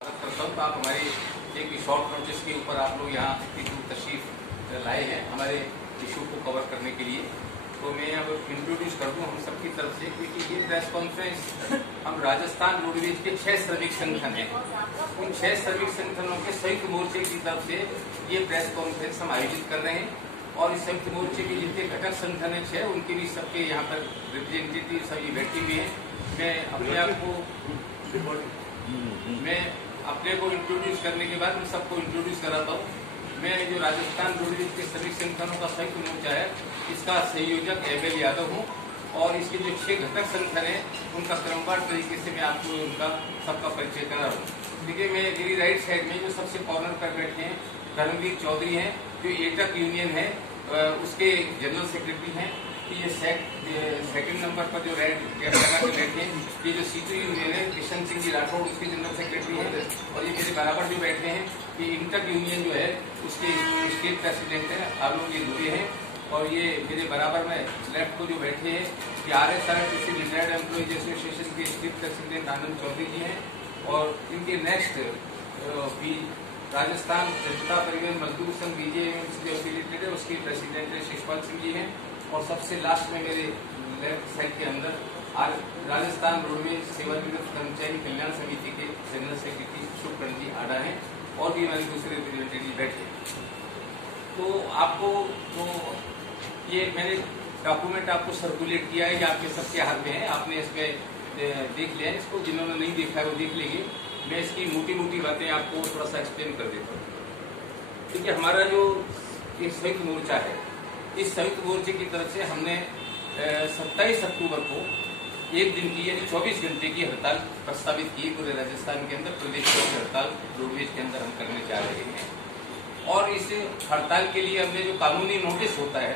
करता हूँ। तो आप हमारी एक शॉर्ट नोटिस के ऊपर आप लोग यहाँ इतनी तशरीफ लाए हैं हमारे इशू को कवर करने के लिए। तो मैं अब इंट्रोड्यूस कर दूँ हम सबकी तरफ से, क्योंकि ये प्रेस कॉन्फ्रेंस हम राजस्थान रोडवेज के 6 श्रमिक संगठन हैं, उन 6 श्रमिक संगठनों के संयुक्त मोर्चे की तरफ से ये प्रेस कॉन्फ्रेंस हम आयोजित कर रहे हैं। और इस संयुक्त मोर्चे के जितने घटक संगठन है 6, उनके भी सबके यहाँ पर रिप्रेजेंटेटिव सभी बैठे हुए हैं। मैं अपने को इंट्रोड्यूस करने के बाद मैं सबको इंट्रोड्यूस कराता हूँ। मैं जो राजस्थान रोडवेज के सभी संगठनों का संयुक्त मोर्चा है, इसका संयोजक एमएल यादव हूँ। और इसके जो 6 घटक संगठन है उनका क्रमवार तरीके से मैं आपको उनका सबका परिचय करा रहा हूँ। देखिए, मैं मेरी राइट साइड में जो सबसे कॉर्नर पर बैठे हैं धर्मवीर चौधरी हैं, जो एटक यूनियन है उसके जनरल सेक्रेटरी हैं। ये सेकंड नंबर पर जो रेड कैप लगा के बैठे हैं, ये जो सीटू यूनियन है किशन सिंह जी राठौड़ उसके जनरल सेक्रेटरी हैं। और ये मेरे बराबर जो बैठे हैं ये इंटक यूनियन जो है उसके स्टेट प्रेसिडेंट है, आप लोग ये दूरे हैं। और ये मेरे बराबर में लेफ्ट को जो बैठे हैं ये RSRTC रिटायर्ड एम्प्लॉइज एसोसिएशन के स्टेट प्रेसिडेंट आनंद चौधरी जी हैं। और इनके नेक्स्ट राजस्थान जनता परिवहन मजदूर संघ BJM से जो एफिलिएटेड है उसके प्रेसिडेंट शिषपाल सिंह जी हैं। और सबसे लास्ट में मेरे लेफ्ट साइड के अंदर राजस्थान रोडवेज सेवानिवृत्त कर्मचारी कल्याण समिति के जनरल सेक्रेटरी शुभकरण जी आडा हैं। और भी हमारे दूसरे रिप्रेजेंटेटिव बैठे। तो आपको तो ये मैंने डॉक्यूमेंट आपको सर्कुलेट किया है, ये आपके सबके हाथ में है, आपने इसमें देख लिया है। इसको जिन्होंने नहीं देखा है वो देख लेंगे। मैं इसकी मोटी बातें आपको थोड़ा सा एक्सप्लेन कर देता हूँ। क्योंकि हमारा जो ये संयुक्त मोर्चा है, इस संयुक्त मोर्चे की तरफ से हमने 27 अक्टूबर को एक दिन की यानी 24 घंटे की हड़ताल प्रस्तावित की पूरे राजस्थान के अंदर। प्रदेश की हड़ताल रोडवेज के अंदर हम करने जा रहे हैं। और इस हड़ताल के लिए हमने जो कानूनी नोटिस होता है,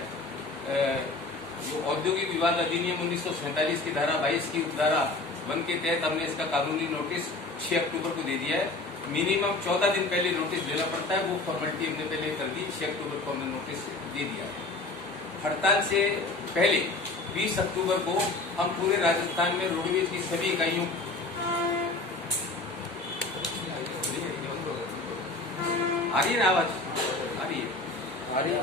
जो औद्योगिक विवाद अधिनियम 1947 की धारा 22 की उपधारा 1 के तहत हमने इसका कानूनी नोटिस 6 अक्टूबर को दे दिया है। मिनिमम 14 दिन पहले नोटिस देना पड़ता है, वो फॉर्मेलिटी हमने पहले कर दी। 6 अक्टूबर को हमने नोटिस दे दिया है। हड़ताल से पहले 20 अक्टूबर को हम पूरे राजस्थान में रोडवेज की सभी इकाइयों आ रही है ना आवाज? आ रही है।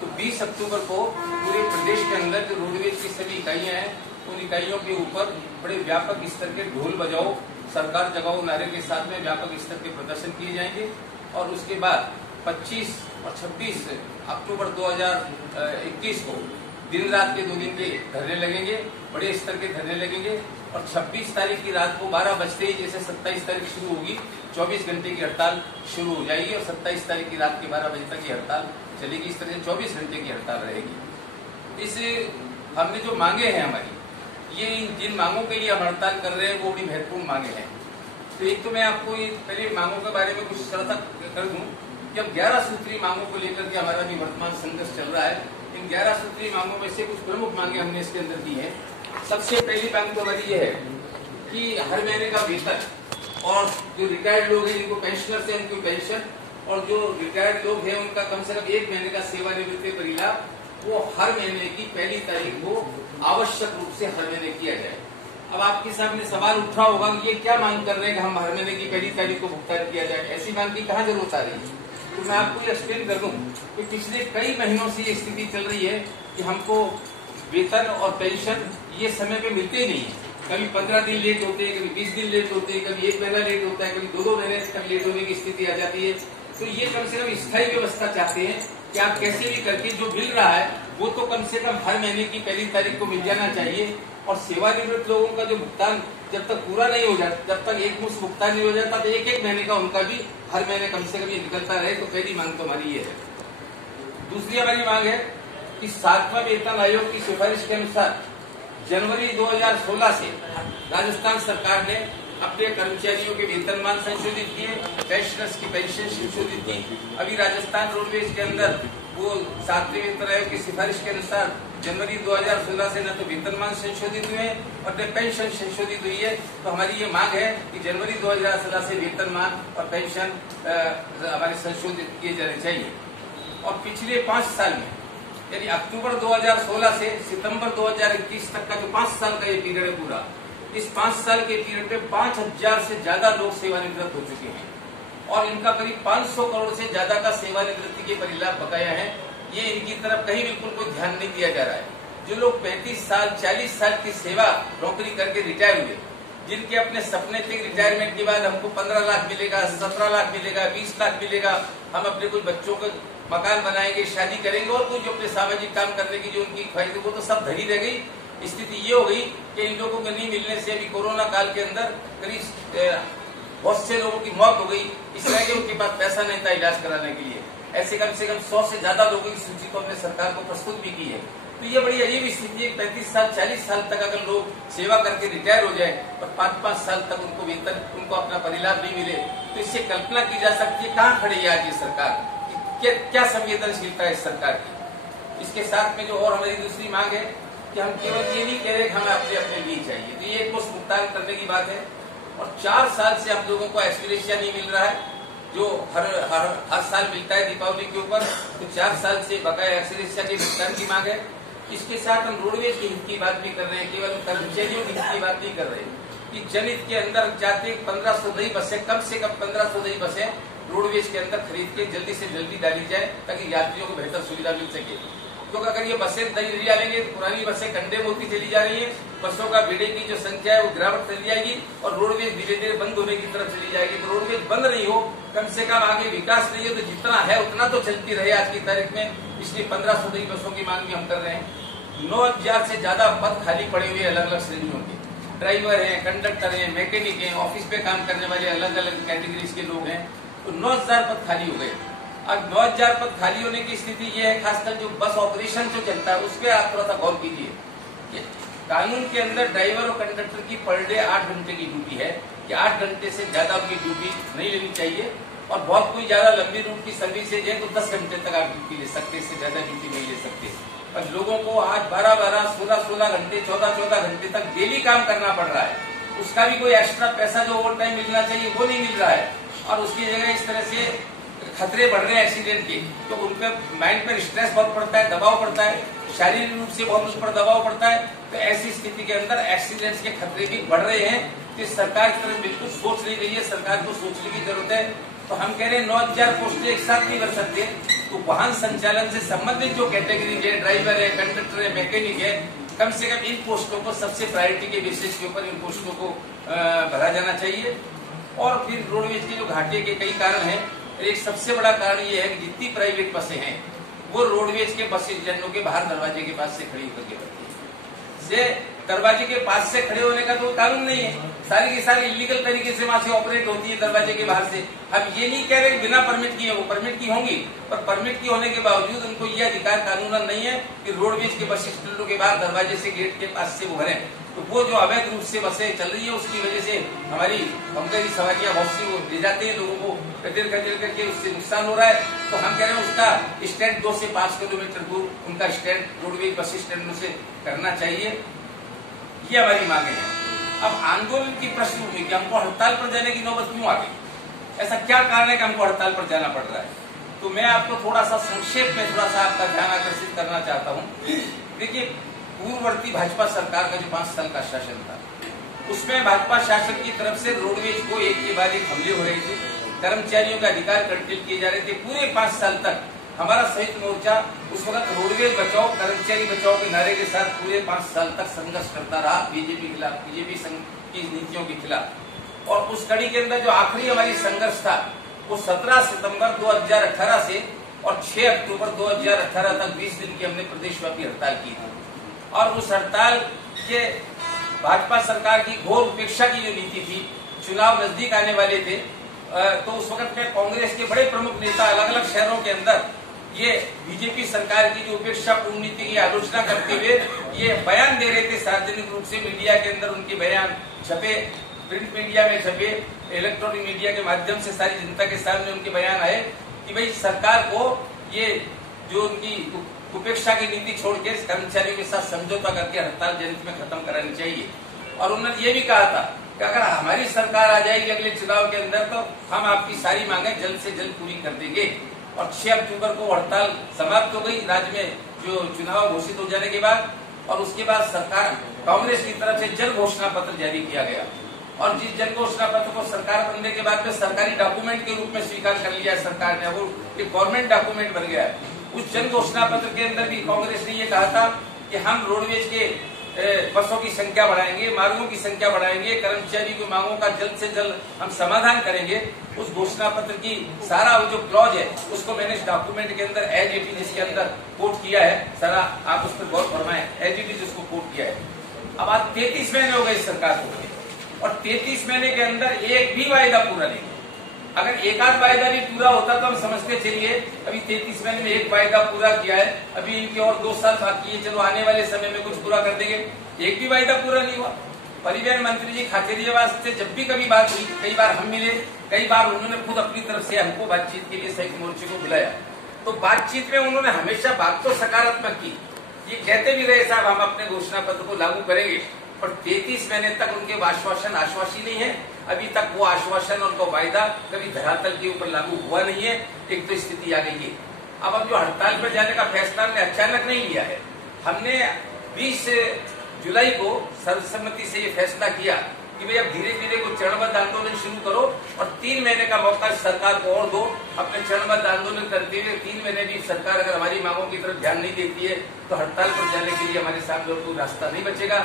तो 20 अक्टूबर को पूरे प्रदेश के अंदर जो रोडवेज की सभी इकाइयां हैं उन इकाइयों के ऊपर बड़े व्यापक स्तर के ढोल बजाओ सरकार जगाओ नारे के साथ में व्यापक स्तर के प्रदर्शन किए जाएंगे। और उसके बाद 25 और 26 अक्टूबर 2021 को दिन रात के 2 दिन के धरने लगेंगे, बड़े स्तर के धरने लगेंगे। और 26 तारीख की रात को 12 बजते ही, जैसे 27 तारीख शुरू होगी, 24 घंटे की हड़ताल शुरू हो जाएगी। और 27 तारीख की रात के 12 बजे तक की हड़ताल चलेगी। इस तरह से 24 घंटे की हड़ताल रहेगी। इस हमने जो मांगे हैं हमारी, ये जिन मांगों के लिए हम हड़ताल कर रहे हैं वो बड़ी महत्वपूर्ण मांगे हैं। तो एक तो मैं आपको ये पहले मांगों के बारे में कुछ तरह कर दूं कि अब 11 सूत्री मांगों को लेकर के हमारा भी वर्तमान संघर्ष चल रहा है। इन 11 सूत्री मांगों में से कुछ प्रमुख मांगे हमने इसके अंदर दी है। सबसे पहली मांग तो हमारी ये है कि हर महीने का वेतन, और जो रिटायर्ड लोग हैं जिनको पेंशनर्स है उनकी पेंशन, और जो रिटायर्ड लोग हैं उनका कम से कम 1 महीने का सेवानिवृत्ति परिलाभ वो हर महीने की पहली तारीख को आवश्यक रूप से हर महीने किया जाए। अब आपके सामने सवाल उठा होगा कि ये क्या मांग कर रहे हैं कि हम हर महीने की पहली तारीख को भुगतान किया जाए, ऐसी मांग की कहाँ जरूरत आ रही है? तो मैं आपको ये एक्सप्लेन कर दूं कि पिछले कई महीनों से ये स्थिति चल रही है कि हमको वेतन और पेंशन ये समय पे मिलते ही नहीं है। कभी 15 दिन लेट होते हैं, कभी 20 दिन लेट होते हैं, कभी 1 महीना लेट होता है, कभी 2-2 महीने तक लेट होने की स्थिति आ जाती है। तो ये कम से कम स्थायी व्यवस्था चाहते हैं कि आप कैसे भी करके जो मिल रहा है वो तो कम से कम हर महीने की पहली तारीख को मिल जाना चाहिए। और सेवानिवृत्त लोगों का जो भुगतान जब तक पूरा नहीं हो जाता, जब तक एक मुश्त भुगतान नहीं हो जाता, तो 1-1 महीने का उनका भी हर महीने कम से कम ये निकलता रहे। तो पहली मांग तो हमारी ये है। दूसरी हमारी मांग है कि 7वां वेतन आयोग की सिफारिश के अनुसार जनवरी 2016 से राजस्थान सरकार ने अपने कर्मचारियों के वेतनमान संशोधित किए, पेंशनर्स की पेंशन संशोधित की। अभी राजस्थान रोडवेज के अंदर वो 7वें वेतन आयोग की सिफारिश के अनुसार जनवरी 2016 से न तो वेतनमान संशोधित हुए और न पेंशन संशोधित हुई है। तो हमारी ये मांग है कि जनवरी 2016 से वेतनमान और पेंशन हमारे संशोधित किए जाने चाहिए। और पिछले 5 साल में यानी अक्टूबर 2016 से सितंबर 2021 तक का जो 5 साल का ये पीरियड है पूरा, इस 5 साल के पीरियड में 5000 से ज्यादा लोग सेवानिवृत्त हो चुके हैं और इनका करीब 500 करोड़ से ज्यादा का सेवानिवृत्ति के परिलाभ बकाया है। ये इनकी तरफ कहीं बिल्कुल कोई ध्यान नहीं दिया जा रहा है। जो लोग 35 साल 40 साल की सेवा नौकरी करके रिटायर हुए, जिनके अपने सपने थे रिटायरमेंट के बाद हमको 15 लाख मिलेगा, 17 लाख मिलेगा, 20 लाख मिलेगा, हम अपने कुछ बच्चों को मकान बनाएंगे, शादी करेंगे और कुछ अपने सामाजिक काम करने की जो उनकी ख्वाहिश थी वो तो सब धरी रह गई। स्थिति ये हो गई कि इन लोगों को नहीं मिलने से अभी कोरोना काल के अंदर करीब बहुत से लोगों की मौत हो गई, इसलिए कि उनके पास पैसा नहीं था इलाज कराने के लिए। ऐसे कम से कम 100 से ज्यादा लोगों की सूची को हमने सरकार को प्रस्तुत भी की है। तो ये बड़ी अजीब स्थिति है। 35 साल 40 साल तक अगर लोग सेवा करके रिटायर हो जाए और 5-5 साल तक उनको वेतन, उनको अपना परिलाभ नहीं मिले, तो इससे कल्पना की जा सकती है कहाँ खड़ी है आज ये सरकार, क्या संवेदनशीलता है इस सरकार की। इसके साथ में जो और हमारी दूसरी मांग है कि हम केवल ये नहीं कह रहे कि हमें अपने लिए चाहिए, तो ये एक भुगतान करने की बात है। और 4 साल से हम लोगों को एक्सग्रेशिया नहीं मिल रहा है, जो हर साल मिलता है दीपावली के ऊपर, तो 4 साल से बकाया एक्सग्रेशिया के भुगतान की मांग है। इसके साथ हम रोडवेज के हित की बात भी कर रहे हैं, केवल कर्मचारियों के हित की बात नहीं कर रहे कि जनहित के अंदर जाते 1500 नई बसें, कम से कम 1500 नई बसें रोडवेज के अंदर खरीद के जल्दी से जल्दी डाली जाए ताकि यात्रियों को बेहतर सुविधा मिल सके। क्योंकि अगर ये बसें नई डालेंगे, पुरानी बसें कंडे में होती चली जा रही है, बसों का बेड़े की जो संख्या है वो गिरावट चली जाएगी और रोडवेज धीरे धीरे बंद होने की तरफ चली जाएगी। तो रोडवेज बंद नहीं हो, कम से कम आगे विकास नहीं हो, तो जितना है उतना तो चलती रहे आज की तारीख में। इसलिए 1500 नई बसों की मांग भी हम कर रहे हैं। 9000 से ज्यादा पद खाली पड़े हुए अलग अलग श्रेणियों के, ड्राइवर हैं, कंडक्टर हैं, मैकेनिक हैं, ऑफिस पे काम करने वाले अलग अलग कैटेगरीज के लोग हैं, तो 9000 पद खाली हो गए। अब 9000 पद खाली होने की स्थिति ये है, खासकर जो बस ऑपरेशन जो चलता है उस पर आप थोड़ा सा गौर कीजिए। कानून के अंदर ड्राइवर और कंडक्टर की पर डे 8 घंटे की ड्यूटी है कि 8 घंटे से ज्यादा उनकी ड्यूटी नहीं लेनी चाहिए। और बहुत कोई ज्यादा लंबी रूट की सर्विसेज है तो 10 घंटे तक आप ड्यूटी ले सकते, इससे ज्यादा ड्यूटी नहीं ले सकते। पर लोगों को आज 12-12, 16-16 घंटे, 14-14 घंटे तक डेली काम करना पड़ रहा है। उसका भी कोई एक्स्ट्रा पैसा जो ओवर टाइम मिलना चाहिए वो नहीं मिल रहा है। और उसकी जगह इस तरह से खतरे बढ़ रहे हैं एक्सीडेंट के, तो उन पर माइंड पर स्ट्रेस बहुत पड़ता है, दबाव पड़ता है, शारीरिक रूप से बहुत उस पर दबाव पड़ता है। तो ऐसी स्थिति के अंदर एक्सीडेंट्स के खतरे भी बढ़ रहे हैं। तो सरकार की तरफ बिल्कुल सोच नहीं रही है, सरकार को सोचने की जरूरत है। तो हम कह रहे हैं 9000 पोस्टें एक साथ नहीं भर सकते, तो वाहन संचालन से संबंधित जो कैटेगरी है, ड्राइवर है, कंडक्टर है, मैकेनिक है, कम से कम इन पोस्टों को सबसे प्रायोरिटी के बेसिस के ऊपर इन पोस्टों को भरा जाना चाहिए। और फिर रोडवेज के जो घाटे के कई कारण हैं, एक सबसे बड़ा कारण ये है कि जितनी प्राइवेट बसें हैं वो रोडवेज के बस स्टैंडों के बाहर दरवाजे के पास से खड़ी होकर के बैठती है। दरवाजे के पास से खड़े होने का तो कानून नहीं है, सारी की सारी इलीगल तरीके से वहां से ऑपरेट होती है दरवाजे के बाहर से। हम ये नहीं कह रहे बिना परमिट किए, वो परमिट की होंगी, पर परमिट की होने के बावजूद उनको ये अधिकार कानूनन नहीं है कि रोडवेज के बस स्टैंडों के बाहर दरवाजे से, गेट के पास से वो भरें। तो वो जो अवैध रूप से बसें चल रही है उसकी वजह से हमारी हमदर्दी सवारियां बहुत सी वो ले जाते हैं, लोगों को कचर करके उससे नुकसान हो रहा है। तो हम कह रहे हैं उसका स्टैंड 2 से 5 किलोमीटर दूर उनका स्टैंड रोडवेज बस स्टैंडों से करना चाहिए। ये हमारी मांगे हैं। अब आंदोलन की प्रश्न उठी कि हमको हड़ताल पर जाने की नौबत क्यों आ गई, ऐसा क्या कारण है कि हमको हड़ताल पर जाना पड़ रहा है। तो मैं आपको थोड़ा सा संक्षेप में थोड़ा सा आपका ध्यान आकर्षित करना चाहता हूँ। देखिए, पूर्ववर्ती भाजपा सरकार का जो 5 साल का शासन था, उसमें भाजपा शासन की तरफ से रोडवेज को एक के बाद एक हमले हो रहे थे, कर्मचारियों के अधिकार कर्तव्य किए जा रहे थे। पूरे 5 साल तक हमारा संयुक्त मोर्चा उस वक्त रोडवेज बचाओ, कर्मचारी बचाओ के नारे के साथ पूरे 5 साल तक संघर्ष करता रहा बीजेपी के खिलाफ, बीजेपी की नीतियों के खिलाफ। और उस कड़ी के अंदर जो आखिरी हमारी संघर्ष था वो 17 सितंबर 2018 से और 6 अक्टूबर 2018 तक 20 दिन की हमने प्रदेशव्यापी हड़ताल की थी। और उस हड़ताल के भाजपा सरकार की घोर उपेक्षा की जो नीति थी, चुनाव नजदीक आने वाले थे, तो उस वक्त में कांग्रेस के बड़े प्रमुख नेता अलग अलग शहरों के अंदर ये बीजेपी सरकार की जो उपेक्षा पूर्ण नीति की आलोचना करते हुए ये बयान दे रहे थे सार्वजनिक रूप से। मीडिया के अंदर उनके बयान छपे, प्रिंट मीडिया में छपे, इलेक्ट्रॉनिक मीडिया के माध्यम से सारी जनता के सामने उनके बयान आए कि भाई सरकार को ये जो उनकी उपेक्षा की नीति छोड़ के कर्मचारियों के साथ समझौता करके हड़ताल जनहित में खत्म करानी चाहिए। और उन्होंने ये भी कहा था कि अगर हमारी सरकार आ जाएगी अगले चुनाव के अंदर तो हम आपकी सारी मांगे जल्द से जल्द पूरी कर देंगे। और 6 अक्टूबर को हड़ताल समाप्त हो गई राज्य में जो चुनाव घोषित हो जाने के बाद। और उसके बाद सरकार कांग्रेस की तरफ से जन घोषणा पत्र जारी किया गया और जिस जन घोषणा पत्र को सरकार बनने के बाद में सरकारी डॉक्यूमेंट के रूप में स्वीकार कर लिया है सरकार ने, वो एक गवर्नमेंट डॉक्यूमेंट बन गया है। उस जन घोषणा पत्र के अंदर भी कांग्रेस ने ये कहा था कि हम रोडवेज के बसों की संख्या बढ़ाएंगे, मार्गों की संख्या बढ़ाएंगे, कर्मचारी की मांगों का जल्द से जल्द हम समाधान करेंगे। उस घोषणा पत्र की सारा जो क्लॉज है उसको मैंने इस डॉक्यूमेंट के अंदर एज इट इज इसके अंदर कोट किया है। सारा आप उस पर गौर फरमाएं, एज इट इज उसको कोट किया है। अब आज 33 महीने हो गए इस सरकार को और 33 महीने के अंदर एक भी वायदा पूरा नहीं। अगर एक आध वायदा भी पूरा होता तो हम समझते चलिए अभी 33 महीने में एक वायदा पूरा किया है, अभी इनके और 2 साल बाकी है, चलो आने वाले समय में कुछ पूरा कर देंगे। एक भी वायदा पूरा नहीं हुआ। परिवहन मंत्री जी खाचरियावास से जब भी कभी बात हुई, कई बार हम मिले, कई बार उन्होंने खुद अपनी तरफ से हमको बातचीत के लिए संयुक्त मोर्चे को बुलाया, तो बातचीत में उन्होंने हमेशा बात तो सकारात्मक की। ये कहते भी रहे साहब हम अपने घोषणा पत्र को लागू करेंगे, पर 33 महीने तक उनके आश्वासन नहीं है। अभी तक वो आश्वासन और वायदा कभी धरातल के ऊपर लागू हुआ नहीं है। एक तो स्थिति आ गई है। अब जो हड़ताल पर जाने का फैसला हमने अचानक नहीं लिया है, हमने 20 जुलाई को सर्वसम्मति से ये फैसला किया कि भाई अब धीरे धीरे को चरणबद्ध आंदोलन शुरू करो और 3 महीने का मौका सरकार को और दो अपने चरणबद्ध आंदोलन करते हुए। 3 महीने भी सरकार अगर हमारी मांगों की तरफ ध्यान नहीं देती है तो हड़ताल पर जाने के लिए हमारे सामने और कोई रास्ता नहीं बचेगा।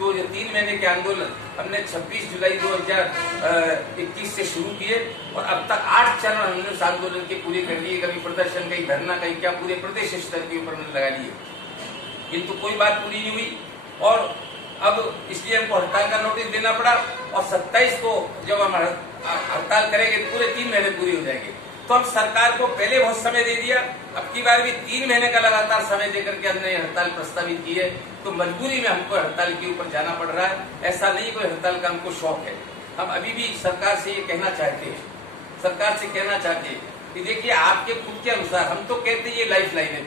तो ये 3 महीने के आंदोलन हमने 26 जुलाई 2021 से शुरू किए और अब तक 8 चरण हमने उस आंदोलन के पूरे कर लिए। कभी प्रदर्शन, कहीं धरना, कहीं क्या, पूरे प्रदेश स्तर के ऊपर लगा लिए, किंतु कोई बात पूरी नहीं हुई। और अब इसलिए हमको हड़ताल का नोटिस देना पड़ा और 27 को जब हम हड़ताल करेंगे तो पूरे 3 महीने पूरी हो जाएंगे। तो हम सरकार को पहले बहुत समय दे दिया, अब की बार भी 3 महीने का लगातार समय देकर के हमने हड़ताल प्रस्तावित की है। तो मजबूरी में हमको हड़ताल के ऊपर जाना पड़ रहा है। ऐसा नहीं कोई हड़ताल का हमको शौक है। हम अभी भी सरकार से ये कहना चाहते हैं, सरकार से कहना चाहते हैं कि देखिए आपके खुद के अनुसार हम तो कहते हैं ये लाइफ लाइन है,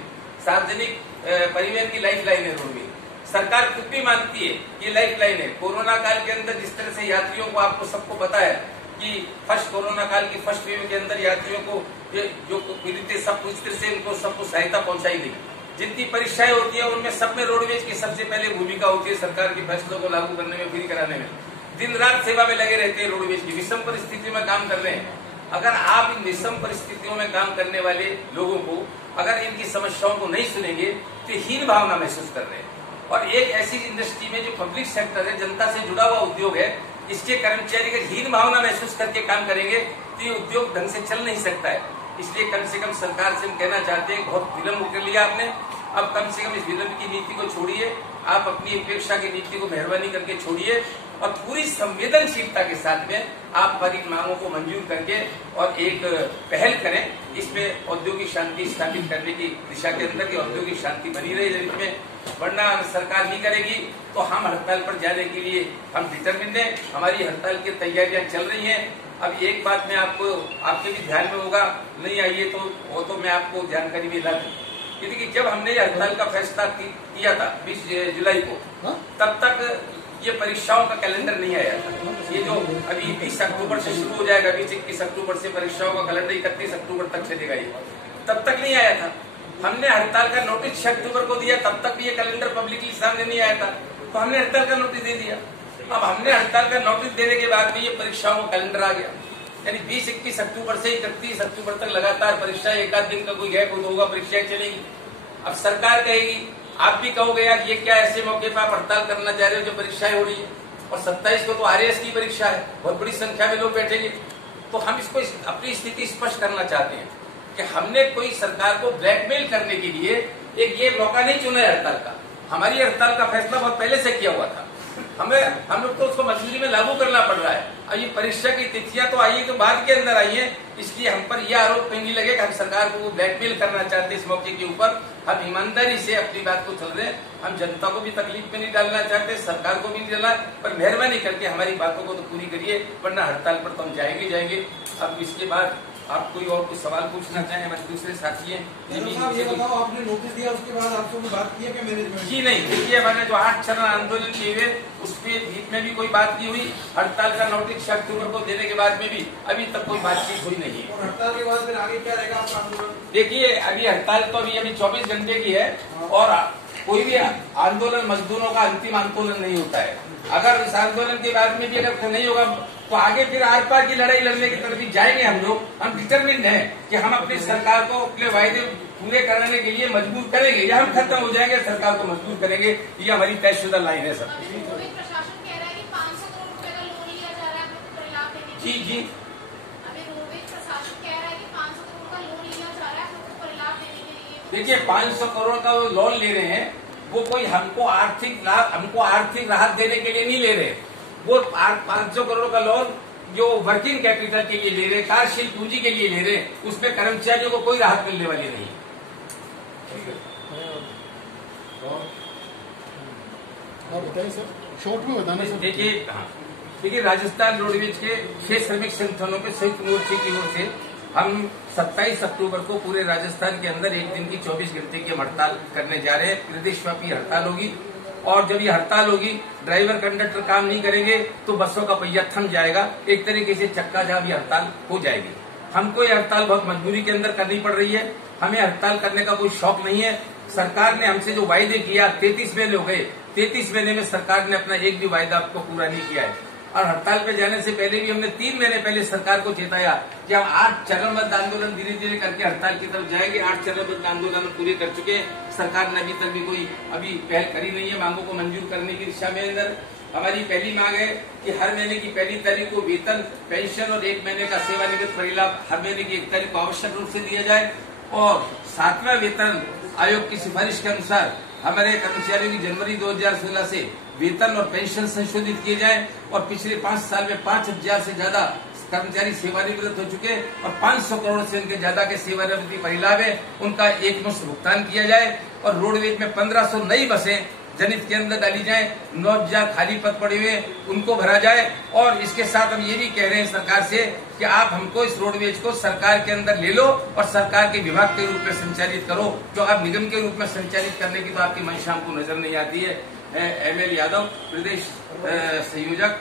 सार्वजनिक परिवहन की लाइफ लाइन है रोडवेज। सरकार खुद भी मानती है ये लाइफ लाइन है। कोरोना काल के अंदर जिस तरह से यात्रियों को, आपको सबको पता है कि कोरोना काल की फर्स्ट वेव के अंदर यात्रियों को जो पीड़ित थे सब इस तरह से उनको सबको सहायता पहुंचाई गई। जितनी परीक्षाएं होती है उनमें सब में रोडवेज की सबसे पहले भूमिका होती है सरकार के फैसलों को लागू करने में, फ्री कराने में। दिन रात सेवा में लगे रहते हैं रोडवेज की, विषम परिस्थितियों में काम कर रहे हैं। अगर आप इन विषम परिस्थितियों में काम करने वाले लोगों को अगर इनकी समस्याओं को नहीं सुनेंगे तो हीन भावना महसूस कर रहे हैं। और एक ऐसी इंडस्ट्री में जो पब्लिक सेक्टर है, जनता से जुड़ा हुआ उद्योग है, इसके कर्मचारी अगर हीन भावना महसूस करके काम करेंगे तो ये उद्योग ढंग से चल नहीं सकता है। इसलिए कम से कम सरकार से हम कहना चाहते हैं, बहुत विलम्ब कर लिया आपने, अब कम से कम इस विलम्ब की नीति को छोड़िए, आप अपनी उपेक्षा की नीति को मेहरबानी करके छोड़िए और पूरी संवेदनशीलता के साथ में आप हमारी मांगों को मंजूर करके और एक पहल करें। इसमें औद्योगिक शांति स्थापित करने की दिशा के अंदर की औद्योगिक शांति बनी रहे इसमें, वरना सरकार नहीं करेगी तो हम हड़ताल पर जाने के लिए हम डिटरमिन्ड हैं। हमारी हड़ताल की तैयारियां चल रही हैं। अब एक बात मैं आपको, आपके भी ध्यान में होगा, नहीं आई है तो वो तो मैं आपको जानकारी में ला दूं कि जब हमने ये हड़ताल का फैसला किया था 20 जुलाई को, तब तक ये परीक्षाओं का कैलेंडर नहीं आया था। ये जो अभी 20 अक्टूबर से शुरू हो जाएगा, 20-21 अक्टूबर से परीक्षाओं का कैलेंडर 31 अक्टूबर तक चलेगा, ये तब तक नहीं आया था। हमने हड़ताल का नोटिस 6 अक्टूबर को दिया, तब तक ये कैलेंडर पब्लिकली सामने नहीं आया था, तो हमने हड़ताल का नोटिस दे दिया। अब हमने हड़ताल का नोटिस देने के बाद में ये परीक्षाओं का कैलेंडर आ गया, यानी 20-21 अक्टूबर से 31 अक्टूबर तक लगातार परीक्षाएं, एक आध दिन का कोई गैप होगा, परीक्षाएं चलेगी। अब सरकार कहेगी, आप भी कहोगे यार ये क्या ऐसे मौके पर आप हड़ताल करना चाह रहे हो जो परीक्षाएं हो रही है, और 27 को तो RAS की परीक्षा है, बहुत बड़ी संख्या में लोग बैठेंगे। तो हम इसको अपनी स्थिति स्पष्ट करना चाहते हैं कि हमने कोई सरकार को ब्लैकमेल करने के लिए एक ये मौका नहीं चुना है हड़ताल का। हमारी हड़ताल का फैसला बहुत पहले से किया हुआ था, हम लोग को उसको मजबूरी में लागू करना पड़ रहा है। अब ये परीक्षा की तिथियां तो आई है तो बाद के अंदर आई है, इसलिए हम पर यह आरोप कहीं नहीं लगे कि हम सरकार को ब्लैकमेल करना चाहते हैं। इस मौके के ऊपर हम ईमानदारी से अपनी बात को चल रहे हैं, हम जनता को भी तकलीफ में नहीं डालना चाहते, सरकार को भी नहीं डालना, पर मेहरबानी करके हमारी बातों को तो पूरी करिए, वरना हड़ताल पर तो हम जाएंगे। अब इसके बाद आप कोई और कुछ सवाल पूछना चाहें, हमारे दूसरे साथी हैं। ये बताओ, आपने नोटिस दिया उसके बाद आपसे कोई बात की है क्या मैनेजमेंट? जी नहीं, देखिए मैंने जो 8 चरण आंदोलन किए हुए उसके बीच में भी कोई बात नहीं हुई। हड़ताल का नोटिस 6 अक्टूबर को देने के बाद में भी अभी तक कोई बातचीत हुई नहीं है। और हड़ताल के बाद फिर आगे क्या रहेगा आपका आंदोलन? देखिए अभी हड़ताल तो अभी 24 घंटे की है और कोई भी आंदोलन मजदूरों का अंतिम आंदोलन नहीं होता है। अगर इस आंदोलन के बाद में भी अगर नहीं होगा तो आगे फिर आर पार की लड़ाई लड़ने की तरफ भी जाएंगे हम लोग। हम डिटरमिन्ड हैं कि हम अपनी सरकार को अपने वायदे पूरे करने के लिए मजबूर करेंगे, या हम खत्म हो जाएंगे सरकार को मजबूर करेंगे। ये हमारी तयशुदा लाइन है सर। प्रशासन कह रहा है कि 500 करोड़ रुपए का लोन लिया जा रहा है परिलाभ देने के लिए। जी अभी रोडवेज प्रशासन कह रहा है कि 500 करोड़ का लोन लिया जा रहा है परिलाभ देने के लिए। देखिए 500 करोड़ का वो लोन ले रहे हैं, वो कोई हमको आर्थिक लाभ, हमको आर्थिक राहत देने के लिए नहीं ले रहे। वो 500 करोड़ का लोन जो वर्किंग कैपिटल के लिए ले रहे, कार्यशील पूंजी के लिए ले रहे, उसमें कर्मचारियों को कोई राहत मिलने वाली नहीं। बताइए सर, शॉर्ट में बताना सर। देखिए राजस्थान रोडवेज के 6 श्रमिक संगठनों के संयुक्त मोर्चे की ओर से हम 27 अक्टूबर को पूरे राजस्थान के अंदर एक दिन की 24 घंटे की हड़ताल करने जा रहे हैं। प्रदेशव्यापी हड़ताल होगी, और जब ये हड़ताल होगी, ड्राइवर कंडक्टर काम नहीं करेंगे तो बसों का पहिया थम जाएगा। एक तरीके से चक्का जाम ये हड़ताल हो जाएगी। हमको ये हड़ताल बहुत मजबूरी के अंदर करनी पड़ रही है। हमें हड़ताल करने का कोई शौक नहीं है। सरकार ने हमसे जो वायदे किया, 33 महीने हो गए, 33 महीने में सरकार ने अपना एक भी वायदा आपको पूरा नहीं किया है। और हड़ताल पे जाने से पहले भी हमने 3 महीने पहले सरकार को चेताया कि हम 8 चरणबद्ध आंदोलन धीरे धीरे करके हड़ताल की तरफ जाएंगे। 8 चरणबद्ध आंदोलन पूरे कर चुके हैं। सरकार ने अभी तक भी कोई पहल करी नहीं है मांगों को मंजूर करने की दिशा में। अंदर हमारी पहली मांग है कि हर महीने की पहली तारीख को वेतन, पेंशन और 1 महीने का सेवानिवृत्त परिलाभ हर महीने की 1 तारीख को आवश्यक रूप से दिया जाए। और 7वां वेतन आयोग की सिफारिश के अनुसार हमारे कर्मचारियों की जनवरी 2016 से वेतन और पेंशन संशोधित किए जाए। और पिछले 5 साल में 5000 से ज्यादा कर्मचारी सेवानिवृत्त हो चुके और 500 करोड़ से उनके ज्यादा के सेवानिवृत्ति परिलाभ है, उनका एकमुश्त भुगतान किया जाए। और रोडवेज में 1500 नई बसें जनहित के अंदर डाली जाए। 9000 खाली पद पड़े हुए उनको भरा जाए। और इसके साथ हम ये भी कह रहे हैं सरकार से कि आप हमको इस रोडवेज को सरकार के अंदर ले लो और सरकार के विभाग के रूप में संचालित करो। जो आप निगम के रूप में संचालित करने की तो आपकी मंशा हमको नजर नहीं आती है। ML यादव, प्रदेश संयोजक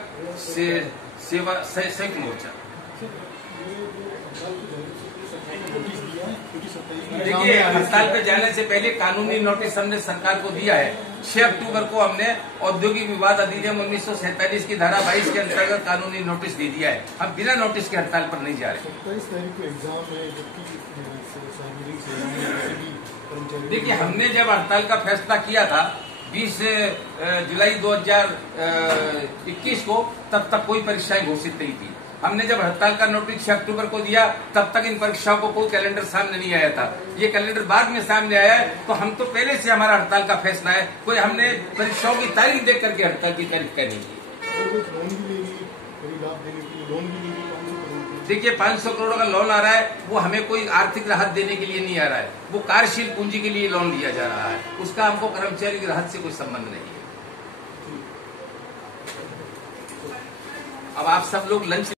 सेवा संयुक्त मोर्चा। देखिए हड़ताल पे जाने से पहले कानूनी नोटिस हमने सरकार को दिया है। 6 अक्टूबर को हमने औद्योगिक विवाद अधिनियम 1947 की धारा 22 के अंतर्गत कानूनी नोटिस दे दिया है। हम बिना नोटिस के हड़ताल पर नहीं जा रहे। 27 तारीख को एग्जाम है, देखिए हमने जब हड़ताल का फैसला किया था 20 जुलाई 2021 को, तब तक कोई परीक्षाएं घोषित नहीं थी। हमने जब हड़ताल का नोटिस 6 अक्टूबर को दिया तब तक इन परीक्षाओं को कोई कैलेंडर सामने नहीं आया था। ये कैलेंडर बाद में सामने आया है। तो हम तो पहले से हमारा हड़ताल का फैसला है। कोई हमने परीक्षाओं की तारीख देख करके हड़ताल की तारीख कह नहीं की। देखिए 500 करोड़ का लोन आ रहा है, वो हमें कोई आर्थिक राहत देने के लिए नहीं आ रहा है। वो कार्यशील पूंजी के लिए लोन दिया जा रहा है। उसका हमको कर्मचारी की राहत से कोई संबंध नहीं है। अब आप सब लोग लंच